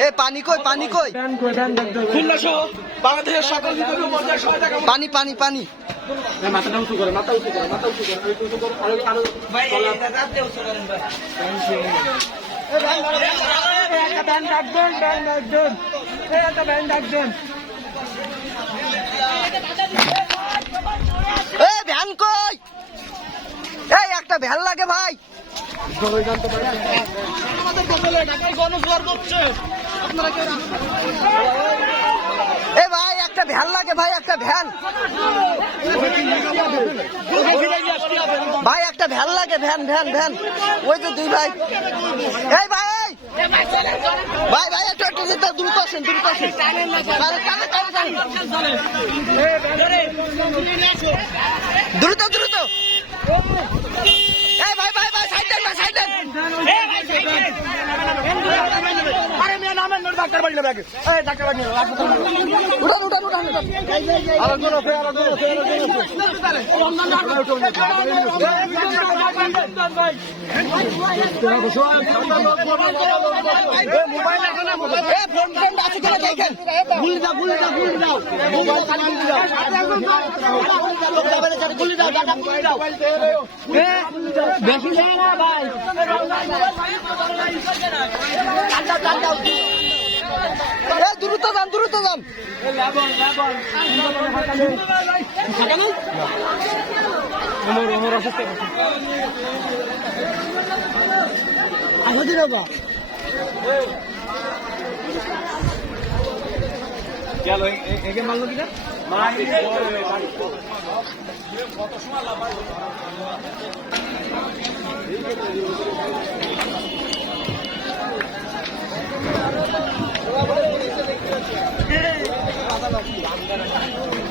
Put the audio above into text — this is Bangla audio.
এ পানি কই পানি কই? খুলনা সহ বাংলাদেশের সকল পানি পানি পানি। মাথাটা উঁচু করে মাথা উঁচু করে মাথা উঁচু করে উঁচু করে আরও আরও এ ভ্যান কই? এই একটা ভ্যান লাগে ভাই। এ ভাই, একটা ভ্যান লাগে ভাই, একটা ভ্যান। ভাই, একটা ভ্যান লাগে, ভ্যান ভ্যান ভ্যান। ওই তো দুই ভাই। এই ভাই ভাই ভাই, একটু একটু একটু দ্রুত আসেন দ্রুত আসেন। দ্রুত দ্রুত এই ভাই ভাই ভাই সাইড দেন ভাই সাইড দেন আরে মেয়ে নামেন না ডাক্তার বাড়ি লাগে এই ডাক্তার বাড়ি উঠান উঠান উঠান উঠান আরও জন আছে আরও জন আছে আরও জন আছে মোবাইল আছে না মোবাইল এ ফোন ফোন আছে কিনা দেখেন গুলি দাও গুলি দাও গুলি দাও মোবাইল খালি গুলি দাও গুলি দাও টাকা গুলি দাও বেশি যায় না ভাই যান দ্রুত যান। আমাদের বাবা গেল একে মারলো কিনা Yeah.